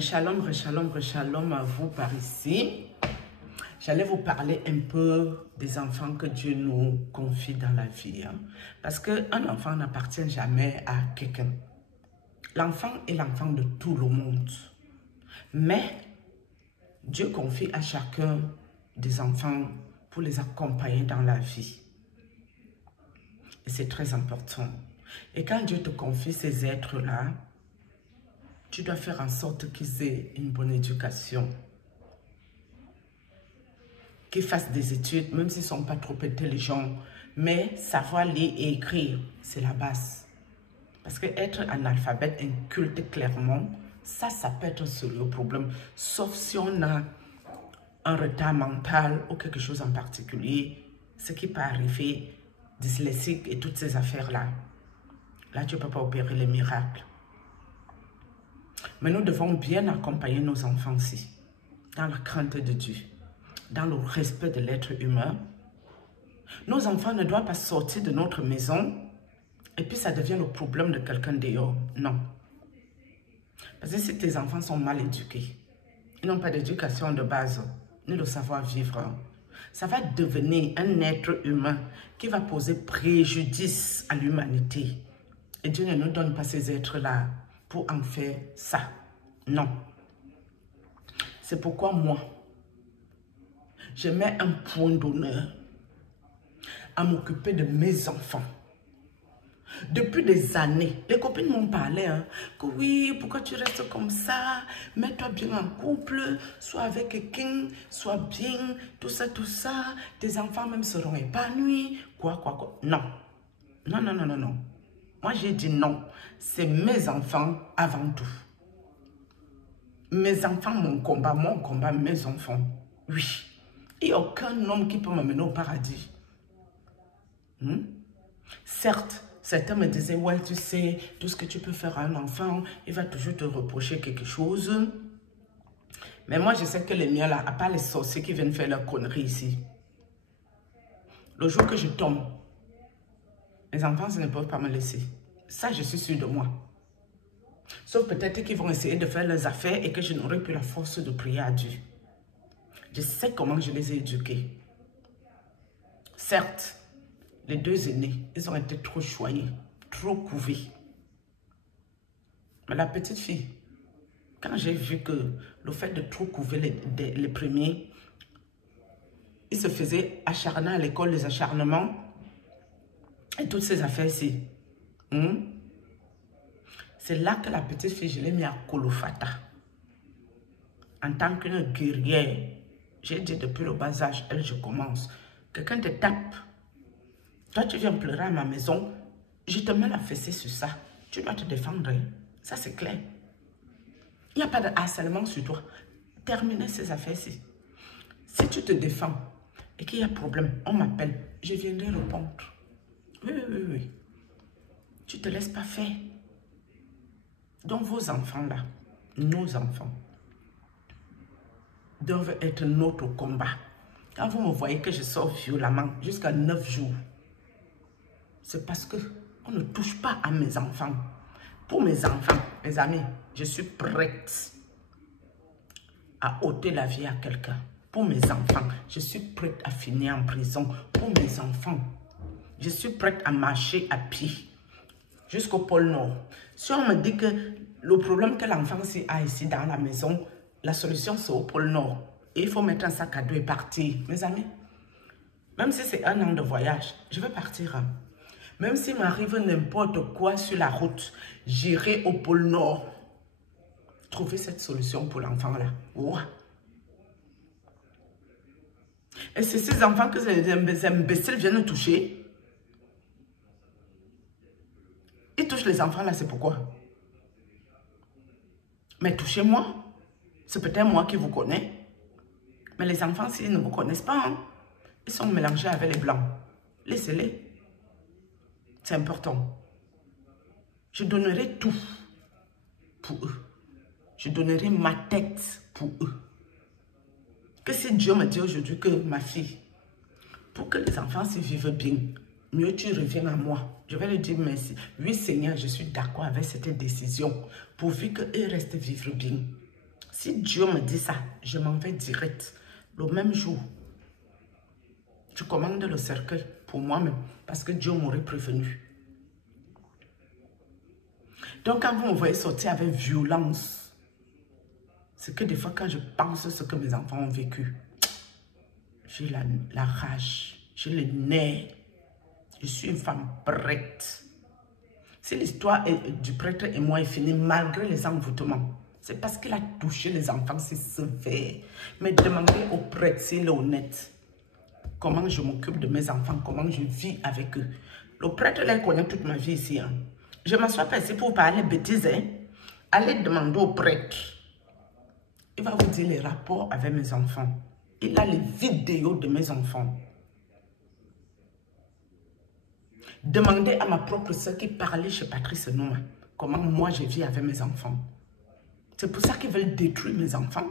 Shalom, shalom à vous par ici. J'allais vous parler un peu des enfants que Dieu nous confie dans la vie. Parce qu'un enfant n'appartient jamais à quelqu'un. L'enfant est l'enfant de tout le monde. Mais Dieu confie à chacun des enfants pour les accompagner dans la vie. Et c'est très important. Et quand Dieu te confie ces êtres-là, tu dois faire en sorte qu'ils aient une bonne éducation. Qu'ils fassent des études, même s'ils ne sont pas trop intelligents. Mais savoir lire et écrire, c'est la base. Parce qu'être analphabète inculte clairement, ça peut être un sérieux problème. Sauf si on a un retard mental ou quelque chose en particulier, ce qui peut arriver, dyslexique et toutes ces affaires-là. Là, tu ne peux pas opérer les miracles. Mais nous devons bien accompagner nos enfants aussi, dans la crainte de Dieu, dans le respect de l'être humain. Nos enfants ne doivent pas sortir de notre maison et puis ça devient le problème de quelqu'un dehors. Non. Parce que si tes enfants sont mal éduqués, ils n'ont pas d'éducation de base, ni le savoir-vivre, ça va devenir un être humain qui va poser préjudice à l'humanité. Et Dieu ne nous donne pas ces êtres-là pour en faire ça. Non. C'est pourquoi moi, je mets un point d'honneur à m'occuper de mes enfants. Depuis des années, les copines m'ont parlé, que oui, pourquoi tu restes comme ça? Mets-toi bien en couple, sois avec quelqu'un, sois bien, tout ça, tes enfants même seront épanouis, quoi. Non. Non. Moi, j'ai dit non. C'est mes enfants avant tout. Mes enfants, mon combat, mes enfants. Oui. Il n'y a aucun homme qui peut m'amener au paradis. Certes, certains me disaient, ouais, tu sais, tout ce que tu peux faire à un enfant, il va toujours te reprocher quelque chose. Mais moi, je sais que les miens, là, à part les sorciers qui viennent faire leurs conneries ici, le jour que je tombe, les enfants, ils ne peuvent pas me laisser. Ça, je suis sûre de moi. Sauf peut-être qu'ils vont essayer de faire leurs affaires et que je n'aurai plus la force de prier à Dieu. Je sais comment je les ai éduqués. Certes, les deux aînés, ils ont été trop choyés, trop couvés. Mais la petite fille, quand j'ai vu que le fait de trop couver les premiers, ils se faisaient acharner à l'école, les acharnements et toutes ces affaires-ci. C'est là que la petite fille, je l'ai mis à Kolofata. En tant qu'une guerrière, j'ai dit depuis le bas âge, je commence. Quelqu'un te tape. Toi, tu viens pleurer à ma maison. Je te mets la fessée sur ça. Tu dois te défendre. Ça, c'est clair. Il n'y a pas de harcèlement sur toi. Terminez ces affaires-ci. Si tu te défends et qu'il y a problème, on m'appelle. Je viendrai répondre. Oui. Tu ne te laisses pas faire. Donc, vos enfants-là, nos enfants, doivent être notre combat. Quand vous me voyez que je sors violemment jusqu'à 9 jours, c'est parce qu'on ne touche pas à mes enfants. Pour mes enfants, mes amis, je suis prête à ôter la vie à quelqu'un. Pour mes enfants, je suis prête à finir en prison. Pour mes enfants, je suis prête à marcher à pied jusqu'au pôle Nord. Si on me dit que le problème que l'enfant a ici dans la maison, la solution c'est au pôle Nord. Et il faut mettre un sac à dos et partir. Mes amis, même si c'est 1 an de voyage, je vais partir. Même s'il m'arrive n'importe quoi sur la route, j'irai au pôle Nord. Trouver cette solution pour l'enfant-là. Wow. Et c'est ces enfants que les imbéciles viennent toucher. Ils touchent les enfants là, c'est pourquoi? Mais touchez-moi. C'est peut-être moi qui vous connais. Mais les enfants, s'ils ne vous connaissent pas, ils sont mélangés avec les blancs. Laissez-les. C'est important. Je donnerai tout pour eux. Je donnerai ma tête pour eux. Que si Dieu me dit aujourd'hui que ma fille, pour que les enfants s'y vivent bien, mieux tu reviens à moi. Je vais lui dire merci. Oui Seigneur, je suis d'accord avec cette décision, pourvu qu'eux restent vivre bien. Si Dieu me dit ça, je m'en vais direct. Le même jour, je commande le cercueil pour moi-même parce que Dieu m'aurait prévenu. Donc, quand vous me voyez sortir avec violence, c'est que des fois, quand je pense ce que mes enfants ont vécu, j'ai la rage, j'ai les nerfs. Je suis une femme prête. Si l'histoire du prêtre et moi est finie, malgré les envoûtements, c'est parce qu'il a touché les enfants, c'est sévère. Mais demandez au prêtre s'il est honnête. Comment je m'occupe de mes enfants, comment je vis avec eux. Le prêtre, là, il connaît toute ma vie ici. Hein. Je ne m'assois pas ici pour parler bêtises. Hein. Allez demander au prêtre. Il va vous dire les rapports avec mes enfants. Il a les vidéos de mes enfants. Demandez à ma propre soeur qui parlait chez Patrice Nouma comment moi je vis avec mes enfants. C'est pour ça qu'ils veulent détruire mes enfants.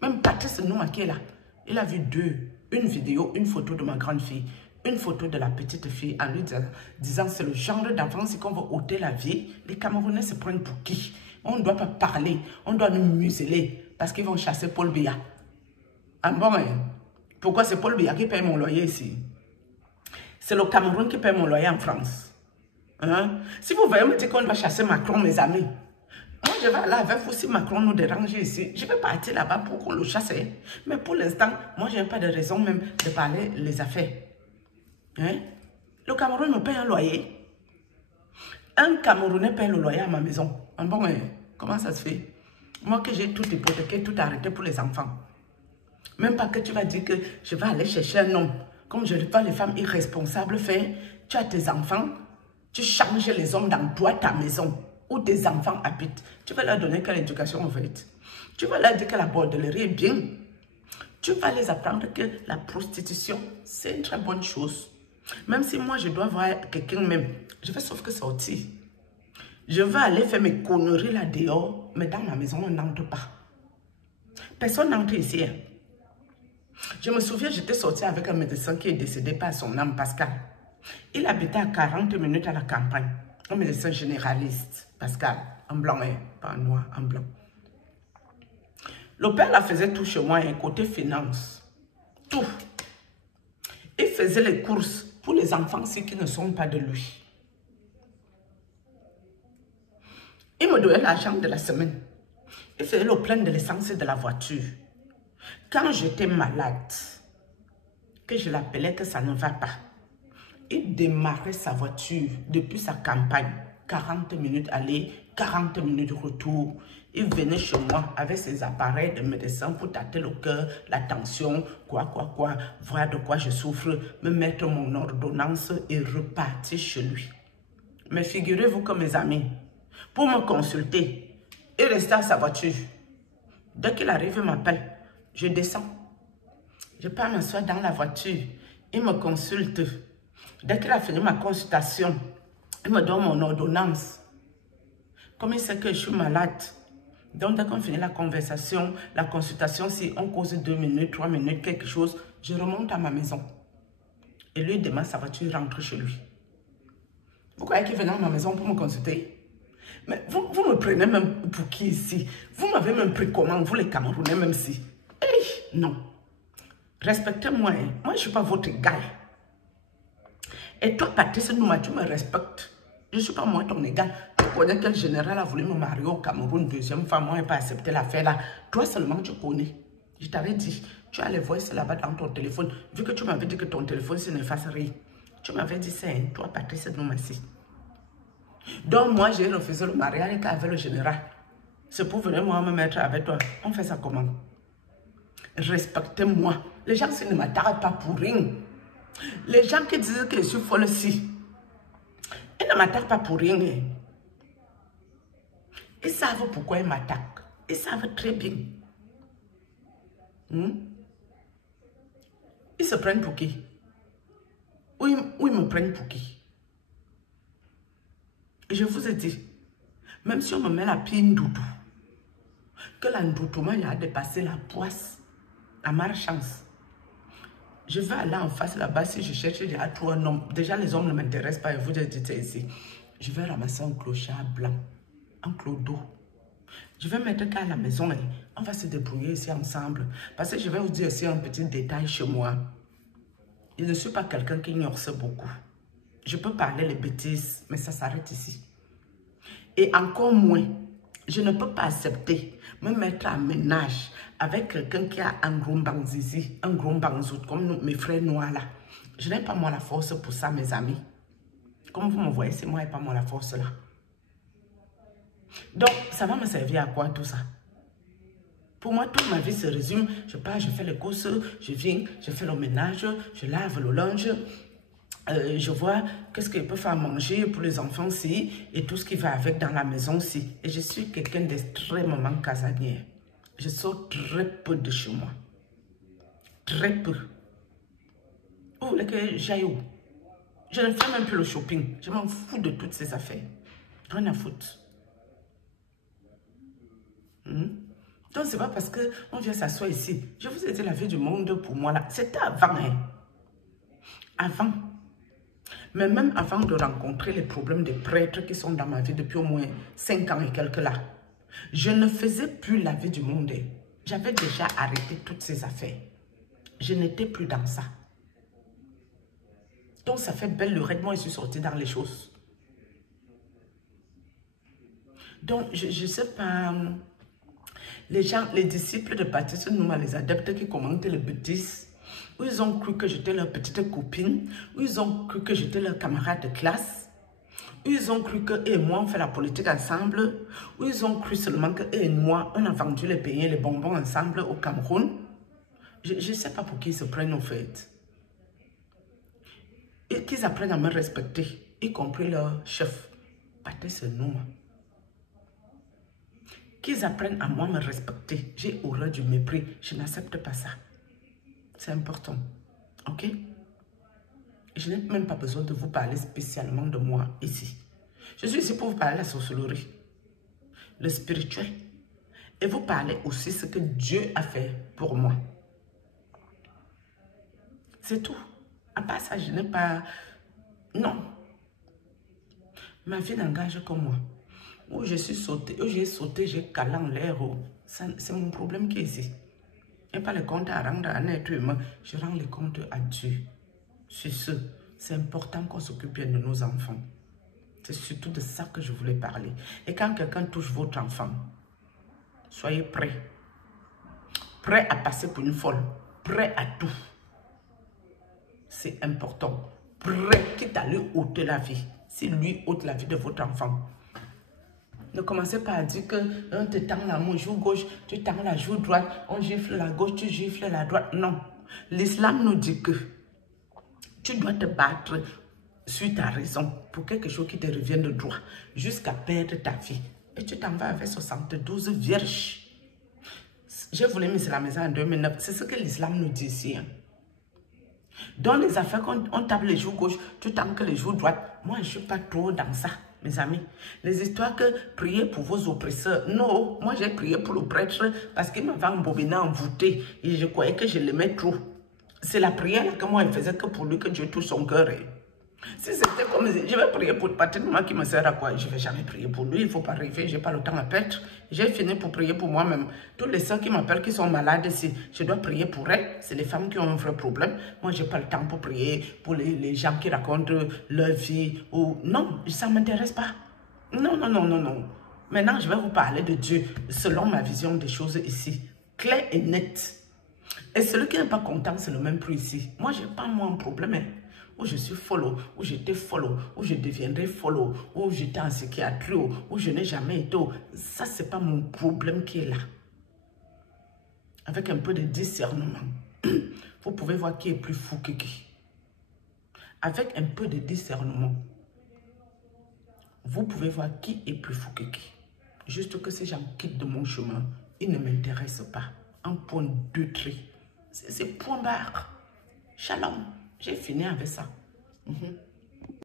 Même Patrice Nouma qui est là, il a vu une vidéo, une photo de ma grande fille, une photo de la petite fille en lui disant c'est le genre d'enfance qu'on veut ôter la vie. Les Camerounais se prennent pour qui? On ne doit pas parler, on doit nous museler parce qu'ils vont chasser Paul Biya. Ah bon, hein? Pourquoi c'est Paul Biya qui paye mon loyer ici? C'est le Cameroun qui paye mon loyer en France. Hein? Si vous voyez me dire qu'on doit chasser Macron, mes amis, moi je vais aller avec vous si Macron nous dérange ici. Je vais partir là-bas pour qu'on le chasse. Mais pour l'instant, moi je n'ai pas de raison même de parler les affaires. Hein? Le Cameroun me paye un loyer. Un Camerounais paye le loyer à ma maison. Ah bon, hein? Comment ça se fait? Moi que j'ai tout hypothéqué, tout arrêté pour les enfants. Même pas que tu vas dire que je vais aller chercher un homme. Comme je le vois les femmes irresponsables faire, tu as tes enfants, tu changes les hommes dans toi, ta maison, où tes enfants habitent. Tu vas leur donner quelle éducation en fait? Tu vas leur dire que la bordellerie est bien. Tu vas les apprendre que la prostitution, c'est une très bonne chose. Même si moi, je dois voir quelqu'un même, je vais sauf que sortir. Je vais aller faire mes conneries là dehors, mais dans ma maison, on n'entre pas. Personne n'entre ici. Hein. Je me souviens, j'étais sortie avec un médecin qui est décédé par son âme, Pascal. Il habitait à 40 minutes à la campagne. Un médecin généraliste, Pascal, en blanc, pas en noir, en blanc. Le père la faisait tout chez moi, côté finance. Tout. Il faisait les courses pour les enfants, ceux qui ne sont pas de lui. Il me donnait l'argent de la semaine. Il faisait le plein de l'essence de la voiture. Quand j'étais malade, que je l'appelais que ça ne va pas, il démarrait sa voiture depuis sa campagne, 40 minutes aller, 40 minutes retour. Il venait chez moi avec ses appareils de médecin pour tâter le cœur, la tension, quoi, voir de quoi je souffre, me mettre mon ordonnance et repartir chez lui. Mais figurez-vous que mes amis, pour me consulter, il restait à sa voiture. Dès qu'il arrive, il m'appelle. Je descends. Je pars m'asseoir dans la voiture. Il me consulte. Dès qu'il a fini ma consultation, il me donne mon ordonnance. Comme il sait que je suis malade. Donc, dès qu'on finit la conversation, la consultation, si on cause 2 minutes, 3 minutes, quelque chose, je remonte à ma maison. Et lui, demain, sa voiture rentre chez lui. Vous croyez qu'il venait à ma maison pour me consulter? Mais vous me prenez même pour qui ici? Vous m'avez même pris comment, vous les Camerounais, même si... Hey, non. Respectez-moi. Hein. Moi, je ne suis pas votre égal. Et toi, Patrice Nouma, tu me respectes. Je ne suis pas moi ton égal. Tu connais quel général a voulu me marier au Cameroun, deuxième femme, moi, je n'ai pas accepté l'affaire là. Toi seulement, tu connais. Je t'avais dit, tu as les voix là-bas dans ton téléphone. Vu que tu m'avais dit que ton téléphone, c'est ne fasse rire. Tu m'avais dit, c'est toi, Patrice Nouma, si. Donc, moi, j'ai refusé le mariage avec le général. C'est pour venir, moi, me mettre avec toi. On fait ça comment? Respectez-moi. Les gens, ne m'attaquent pas pour rien. Les gens qui disent que je suis folle, si. Ils ne m'attaquent pas pour rien. Ils savent pourquoi ils m'attaquent. Ils savent très bien. Ils se prennent pour qui? Ou ils me prennent pour qui? Je vous ai dit, même si on me met la pied ndoudou, que la ndoudouma il a dépassé la poisse, la malchance. Je vais aller en face là-bas si je cherche déjà trop un homme. Déjà les hommes ne m'intéressent pas, je vous ai dit ici. Je vais ramasser un clochard blanc, un clodo. Je vais mettre qu'à la maison et on va se débrouiller ici ensemble. Parce que je vais vous dire aussi un petit détail chez moi. Je ne suis pas quelqu'un qui ignore ça beaucoup. Je peux parler les bêtises, mais ça s'arrête ici. Et encore moins, je ne peux pas accepter me mettre en ménage avec quelqu'un qui a un gros bangzizi, un gros bangzout, comme nous, mes frères noirs là. Je n'ai pas moi la force pour ça, mes amis. Comme vous me voyez, c'est moi et pas moi la force là. Donc, ça va me servir à quoi tout ça? Pour moi, toute ma vie se résume. Je pars, je fais les courses, je viens, je fais le ménage, je lave le linge. Je vois qu'est-ce qu'il peut faire manger pour les enfants aussi et tout ce qui va avec dans la maison aussi. Et je suis quelqu'un d'extrêmement casanier. Je sors très peu de chez moi. Très peu. Vous voulez que j'aille où? Je ne fais même plus le shopping. Je m'en fous de toutes ces affaires. Rien à foutre. Donc, c'est pas parce qu'on vient s'asseoir ici. Je vous ai dit la vie du monde pour moi là. C'était avant. Hein. Avant. Mais même avant de rencontrer les problèmes des prêtres qui sont dans ma vie depuis au moins 5 ans et quelques là, je ne faisais plus la vie du monde. J'avais déjà arrêté toutes ces affaires. Je n'étais plus dans ça. Donc ça fait belle lurette, moi je suis sortie dans les choses. Donc je ne sais pas, les gens, les disciples de Baptiste, nous, les adeptes qui commentent les bêtises, où ils ont cru que j'étais leur petite copine, où ils ont cru que j'étais leur camarade de classe, où ils ont cru que eux et moi on fait la politique ensemble, où ils ont cru seulement que eux et moi on a vendu les beignets et les bonbons ensemble au Cameroun. Je ne sais pas pour qui ils se prennent en fait. Et qu'ils apprennent à me respecter, y compris leur chef, Patrice Nouma. Qu'ils apprennent à moi me respecter. J'ai horreur du mépris. Je n'accepte pas ça. C'est important. Ok? Je n'ai même pas besoin de vous parler spécialement de moi ici. Je suis ici pour vous parler de la sorcellerie, le spirituel. Et vous parler aussi ce que Dieu a fait pour moi. C'est tout. À part ça, je n'ai pas... Non. Ma vie n'engage que moi. Où je suis sauté, où j'ai sauté, j'ai calé en l'air. C'est mon problème qui est ici. Et pas les comptes à rendre à un être humain. Je rends les comptes à Dieu. C'est ce. C'est important qu'on s'occupe bien de nos enfants. C'est surtout de ça que je voulais parler. Et quand quelqu'un touche votre enfant, soyez prêts. Prêts à passer pour une folle. Prêts à tout. C'est important. Prêt, quitte à lui ôter la vie. Si lui ôte la vie de votre enfant. Ne commencez pas à dire que on te tend la main, joue gauche, tu tends la joue droite, on gifle la gauche, tu gifles la droite. Non. L'islam nous dit que tu dois te battre sur ta raison pour quelque chose qui te revienne de droit jusqu'à perdre ta vie. Et tu t'en vas avec 72 vierges. J'ai voulu mettre la maison en 2009. C'est ce que l'islam nous dit ici. Hein. Dans les affaires, quand on tape les joues gauche, tu tapes que les joues droites. Moi, je ne suis pas trop dans ça, mes amis. Les histoires que priez pour vos oppresseurs. Non, moi, j'ai prié pour le prêtre parce qu'il m'avait embobiné, envoûté. Et je croyais que je l'aimais trop. C'est la prière que moi, je faisais que pour lui, que Dieu touche son cœur. Si c'était comme je vais prier pour moi qui me sert à quoi? Je ne vais jamais prier pour lui, il ne faut pas rêver, je n'ai pas le temps à perdre. J'ai fini pour prier pour moi-même. Toutes les soeurs qui m'appellent, qui sont malades ici, je dois prier pour elles. C'est les femmes qui ont un vrai problème. Moi, je n'ai pas le temps pour prier pour les gens qui racontent leur vie. Ou... Non, ça ne m'intéresse pas. Non, non, non, non, non. Maintenant, je vais vous parler de Dieu selon ma vision des choses ici. Claire et nette. Et celui qui n'est pas content, c'est le même prix ici. Moi, je n'ai pas moi un problème. Hein. Où je suis follow, où j'étais follow, où je deviendrai follow, où j'étais en psychiatrie, où je n'ai jamais été. Ça, ce n'est pas mon problème qui est là. Avec un peu de discernement, vous pouvez voir qui est plus fou que qui. Avec un peu de discernement, vous pouvez voir qui est plus fou que qui. Juste que ces gens quittent de mon chemin, ils ne m'intéressent pas. Un point de tri. C'est point barre. Shalom. J'ai fini avec ça.